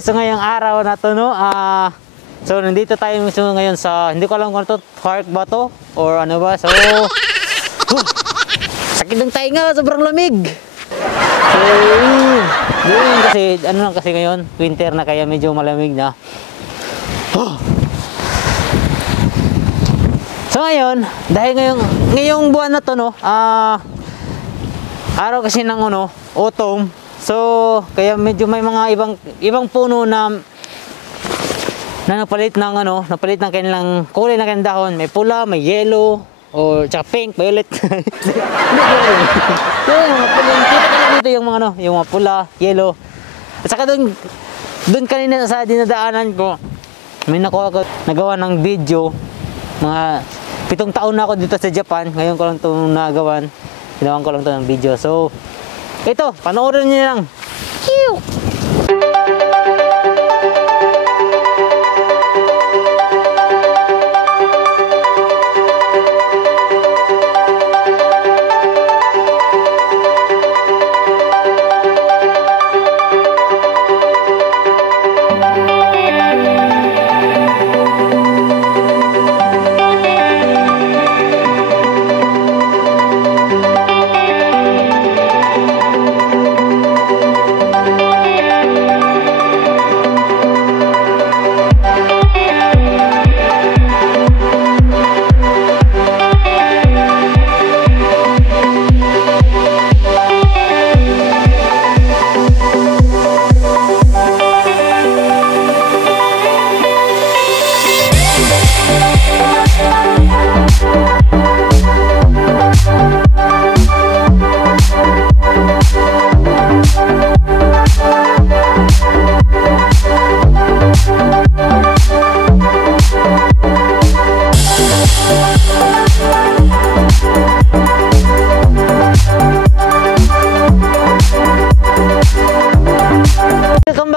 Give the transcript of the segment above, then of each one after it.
So ngayong araw na to, no, so nandito tayo ngayon sa, hindi ko alam kung ano to, park ba to or ano ba. So sakit ng tainga, sobrang lamig. So yun kasi ano lang kasi ngayon, winter na kaya medyo malamig na. So ngayon, dahil ngayong buwan na to, no, araw kasi ng ano, autumn. So kaya medyo may mga ibang puno na napalit ng ano, napalit ng kanilang kulay ng kanilang dahon. May pula, may yellow, o tsaka pink, violet. So yung mga pula, kita ka lang dito yung mga ano, yung mga pula, yellow. At saka doon kanina sa dinadaanan ko, may nagawa ng video. Mga 7 taon na ako dito sa Japan. Ngayon ko lang ito nagawan. Ginawan ko lang ito ng video. So ito, panoorin niyo lang.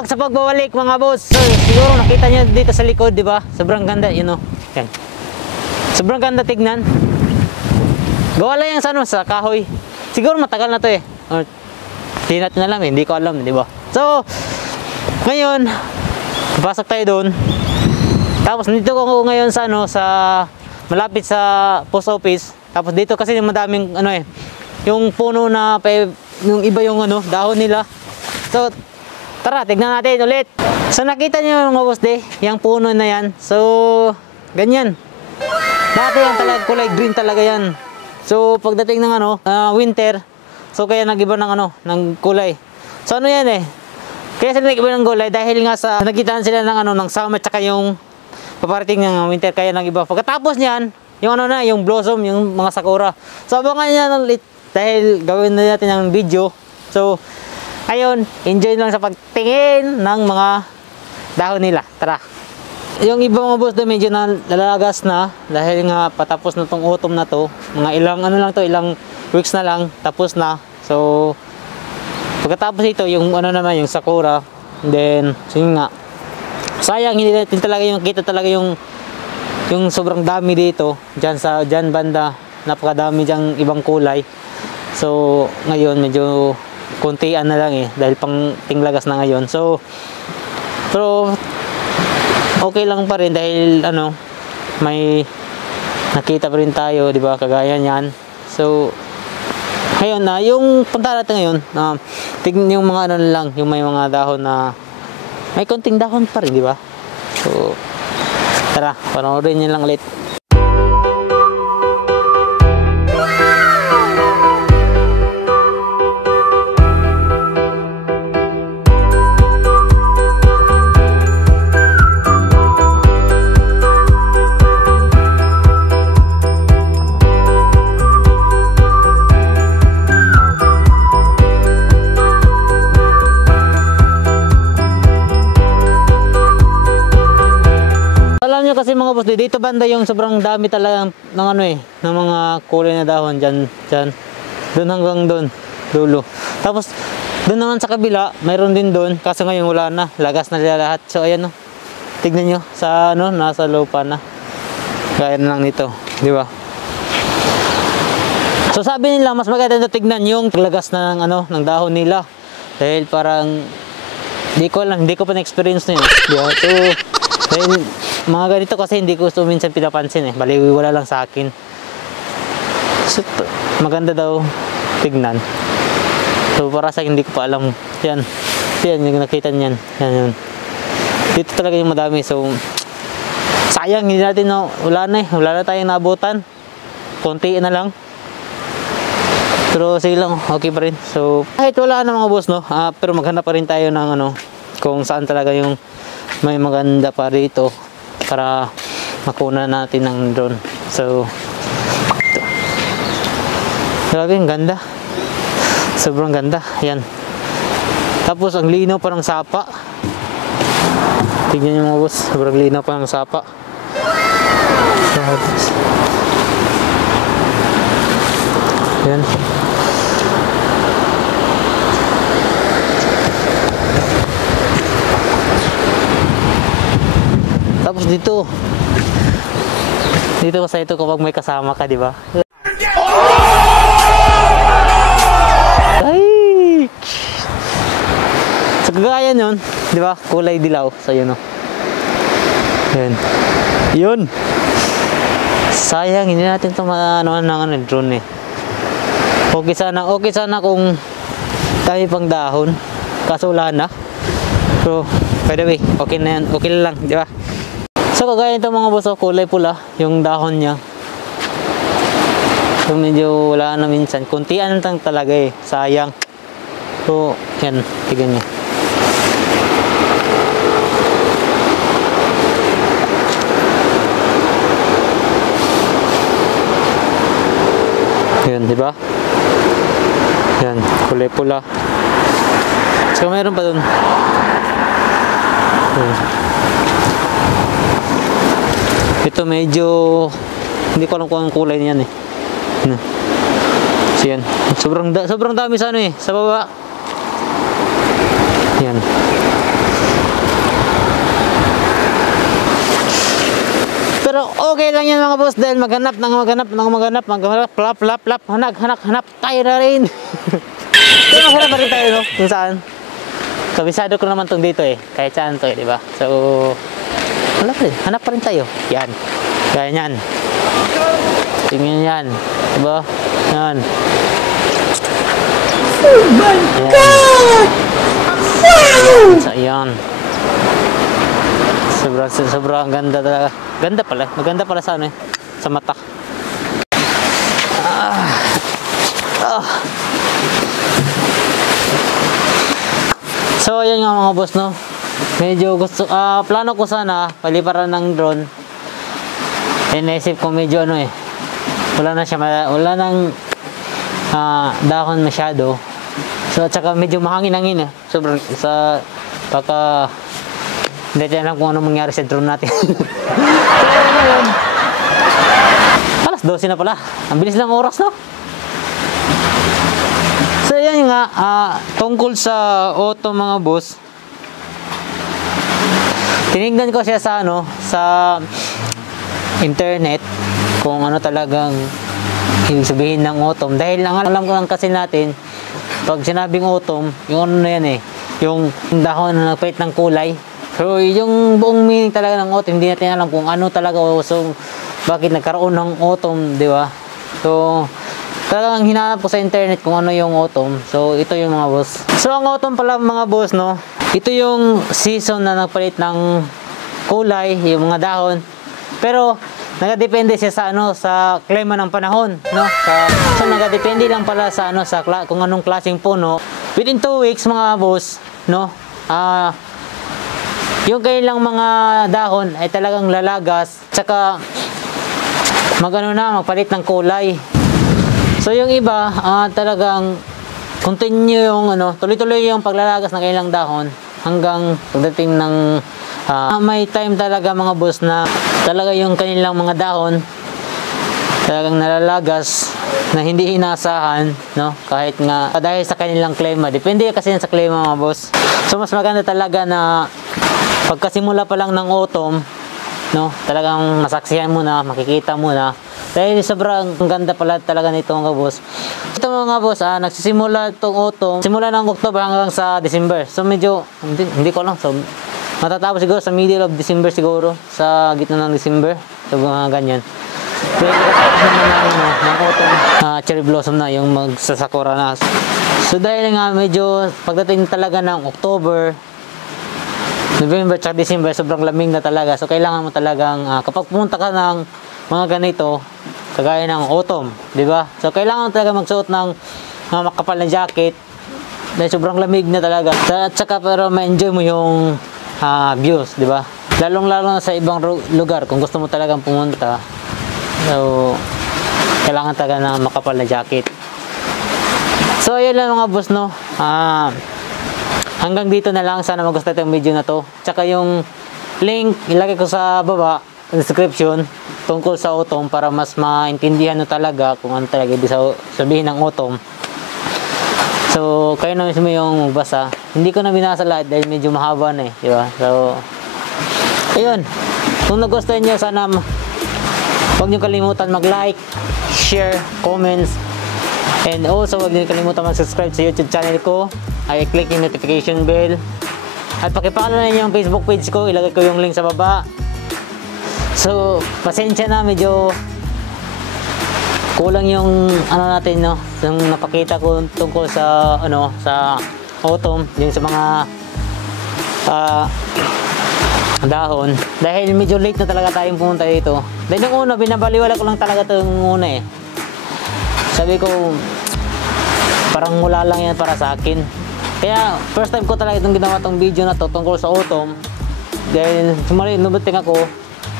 Sa pagbabalik mga boss, so, siguro nakita nyo dito sa likod, di ba? Sobrang ganda, you know. Yan. Sobrang ganda tignan. Gawa lang yan sa ano, sa kahoy. Siguro matagal na to eh. Hindi natin alam eh, hindi ko alam, di ba? So, ngayon, pasok tayo doon. Tapos dito ko ngayon sa ano, sa malapit sa post office. Tapos dito kasi yung madaming ano eh, yung puno na yung iba yung ano, dahon nila. So, tara, tignan natin ulit. So nakita nyo mga boss yung puno na yan. So ganyan. Dati yan talaga kulay green talaga yan. So pagdating ng ano, winter, so kaya nagiba ng ano, ng kulay. So ano yan eh. Kaya sila nagiba ng kulay dahil nga sa nagitaan sila ng ano, ng summer tsaka yung paparating ng winter kaya nagiba. Pagkatapos niyan, yung ano na, yung blossom, yung mga sakura. So abangan niya ulit dahil gawin na natin ang video. So ayun, enjoy lang sa pagtingin ng mga dahon nila. Tara. Yung ibang mga boss na medyo nalalagas na dahil nga patapos na tong autumn na to. Mga ilang ano lang to, ilang weeks na lang tapos na. So pagkatapos ito, yung ano naman, yung sakura. Then, yun nga. Sayang hindi natin talaga yung kita talaga yung sobrang dami dito diyan banda. Napakadami diyang ibang kulay. So ngayon medyo kuntian na lang eh dahil pang tinglagas na ngayon. So pero okay lang pa rin dahil ano, may nakita pa rin tayo, di ba, kagaya niyan. So ngayon na yung punta natin ngayon, tignan yung mga ano lang, yung may mga dahon na may konting dahon pa rin, di ba? So tara, panoorin niyo lang ulit. Alam nyo kasi mga boss, dito banda yung sobrang dami talaga ng ano eh, ng mga kulay na dahon dyan. Doon hanggang doon, dulo. Tapos, doon naman sa kabila, mayroon din doon, kaso ngayon wala na, lagas na lahat. So ayan no, tignan nyo, sa ano, nasa lupa na. Gaya na lang nito, di ba? So sabi nila, mas maganda na tignan yung lagas na ng, ano, ng dahon nila. Dahil parang, hindi ko pa na-experience na yun. Yeah, so, dahil mga ganito kasi hindi ko minsan pinapansin eh. Baliwala lang sa akin. So, maganda daw tignan. So para sa akin hindi ko pa alam. Yan yung nakita niyan. Yan. Dito talaga yung madami. So sayang hindi natin wala na tayong naabutan. Konti na lang. Pero sige lang, okay pa rin. So kahit wala na mga boss no, pero maghanap pa rin tayo ng ano, kung saan talaga yung may maganda pa rito para makuna natin ng drone. So ito. Grabe, ang ganda. Sobrang ganda. Yan. Tapos ang linaw pa ng sapa. Tingnan nyo mga boss. Sobrang linaw pa ng sapa. Yan. Tapos dito kasi ito kapag may kasama ka, di ba? Ay! So kagaya nun, di ba? Kulay dilaw. So yun o. Yun. Yun! Sayang, hindi natin ito ng drone eh. Okay sana kung tayo pang dahon. Kaso wala na. So, by the way, okay na yan. Okay lang, di ba? So kagaya nito mga boss, kulay pula yung dahon niya. So medyo wala na minsan. Kuntian lang talaga eh. Sayang. So, yan. Tignan nyo. Yan, di ba? Yan, kulay pula. So mayroon pa dun. Yan. Ito medyo hindi ko alam kung ang kulay niyan eh. So yan. Sobrang dami sa ano eh, sa baba. Yan. Pero okay lang yan mga boss dahil maghanap, hanap tayo na rin. Kaya maghanap pa rin tayo no, kung saan. Kabisado ko naman tong dito eh, kahit saan to eh, di ba? So, wala pa rin, hanap pa rin tayo. Yan, gaya nyan. Tingnan yan, diba? Yan. Oh my God! Wow! So, yan. Sobrang ganda talaga. Ganda pala, maganda pala sa ano eh, sa mata. So, ayan nga mga boss no. Medyo gusto, plano ko sana paliparan ng drone. Inisip ko medyo ano eh, wala nang dahon masyado. So at saka medyo mahangin-hangin eh. Sobrang baka hindi tayo alam kung ano mangyari sa drone natin. Alas 12 na pala. Ang bilis lang oras no. So yan nga, tungkol sa auto mga boss. Tinignan ko siya sa ano, sa internet kung ano talagang ibig sabihin ng autumn. Dahil alam ko lang kasi natin, pag sinabing autumn, yung ano na yan eh, yung dahon na nagpalit ng kulay. So yung buong meaning talaga ng autumn, hindi natin alam kung ano talaga, so bakit nagkaroon ng autumn, di ba? So talagang hinanap ko sa internet kung ano yung autumn. So ito yung mga boss. So ang autumn pala mga boss no, ito yung season na nagpalit ng kulay, yung mga dahon. Pero nagadepende siya sa ano, sa klima ng panahon, no? So nagadepende lang pala sa ano, sa kung anong klaseng puno. Within 2 weeks mga boss, no? Yung kailang mga dahon ay talagang lalagas, tsaka magpalit ng kulay. So yung iba talagang continue yung ano, tuloy-tuloy yung paglalagas ng kailang dahon hanggang pagdating ng May time talaga mga boss na talaga yung kanilang mga dahon talagang nalalagas na hindi inaasahan, no? Kahit nga dahil sa kanilang klima. Depende kasi yan sa klima mga boss. So mas maganda talaga na pagkasimula pa lang ng autumn, no? Talagang masaksihan mo na, makikita mo na. Dahil sobrang ganda pala talaga nito mga boss. Ito mga boss, nagsisimula itong autumn, simula ng October hanggang sa December. So medyo, hindi ko lang. So matatapos siguro sa middle of December siguro, sa gitna ng December. So mga ganyan. Pero ng autumn, cherry blossom na yung magsasakura na. So dahil nga medyo pagdating talaga ng October, November at December, sobrang lamig na talaga. So kailangan mo talagang kapag pumunta ka ng mga ganito, kagaya ng autumn, di ba? So kailangan mo talaga magsuot ng makapal na jacket dahil sobrang lamig na talaga. At saka para ma-enjoy mo yung views, di ba? Lalong-lalo na sa ibang lugar kung gusto mo talagang pumunta. So, kailangan talaga na makapal na jacket. So, ayun lang mga boss, no? Hanggang dito na lang. Sana magustuhan itong video na to. Tsaka yung link, ilagay ko sa baba, description, tungkol sa autumn para mas maintindihan nyo talaga kung ano talaga ibig sabihin ng autumn. So, kayo na mismo yung magbasa. Hindi ko na binasa lahat dahil medyo mahaba na eh. Diba? So, ayun. Kung nagustuhan nyo, sana huwag niyo kalimutan mag-like, share, comments, and also huwag niyo kalimutan mag-subscribe sa YouTube channel ko. Ay click yung notification bell. At pakipollow na niyo yung Facebook page ko, ilagay ko yung link sa baba. So, pasensya na, medyo kulang yung ano natin, no, yung napakita ko tungkol sa ano, sa autumn, yung sa mga dahon. Dahil medyo late na talaga tayong pumunta dito. Dahil yung una, binabaliwala ko lang talaga ito yung una eh. Sabi ko, parang mula lang yan para sa akin. Kaya, first time ko talaga itong ginawa itong video na to tungkol sa autumn. Dahil, sumali, nubuting ako,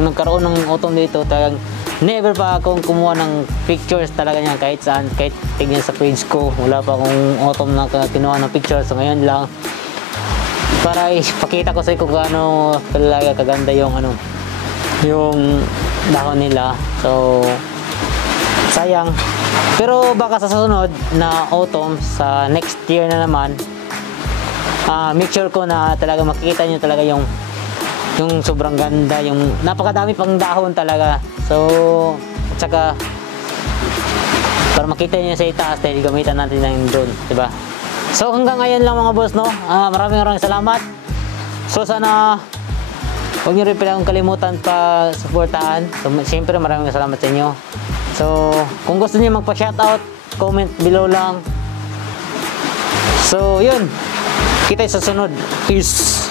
nung nagkaroon ng autumn dito, talagang never pa akong kumuha ng pictures talaga niyan kahit saan, kahit tignan sa page ko. Wala pa akong autumn na kinuha ng pictures. So, ngayon lang, para ipakita ko sa iyo kung gaano talaga kaganda yung ano, yung dahon nila. So sayang, pero baka sa susunod na autumn, sa next year na naman, make sure ko na talaga makikita nyo talaga yung sobrang ganda, yung napakadami pang dahon talaga. So at saka para makita nyo sa itaas dahil gamitan natin ng drone, diba? So hanggang ngayon lang mga boss, no? Maraming salamat. So sana huwag nyo rin palang kalimutan pa supportahan. So siyempre maraming salamat sa inyo. So kung gusto niyo magpa-shoutout, comment below lang. So yun, kita sa sunod. Peace.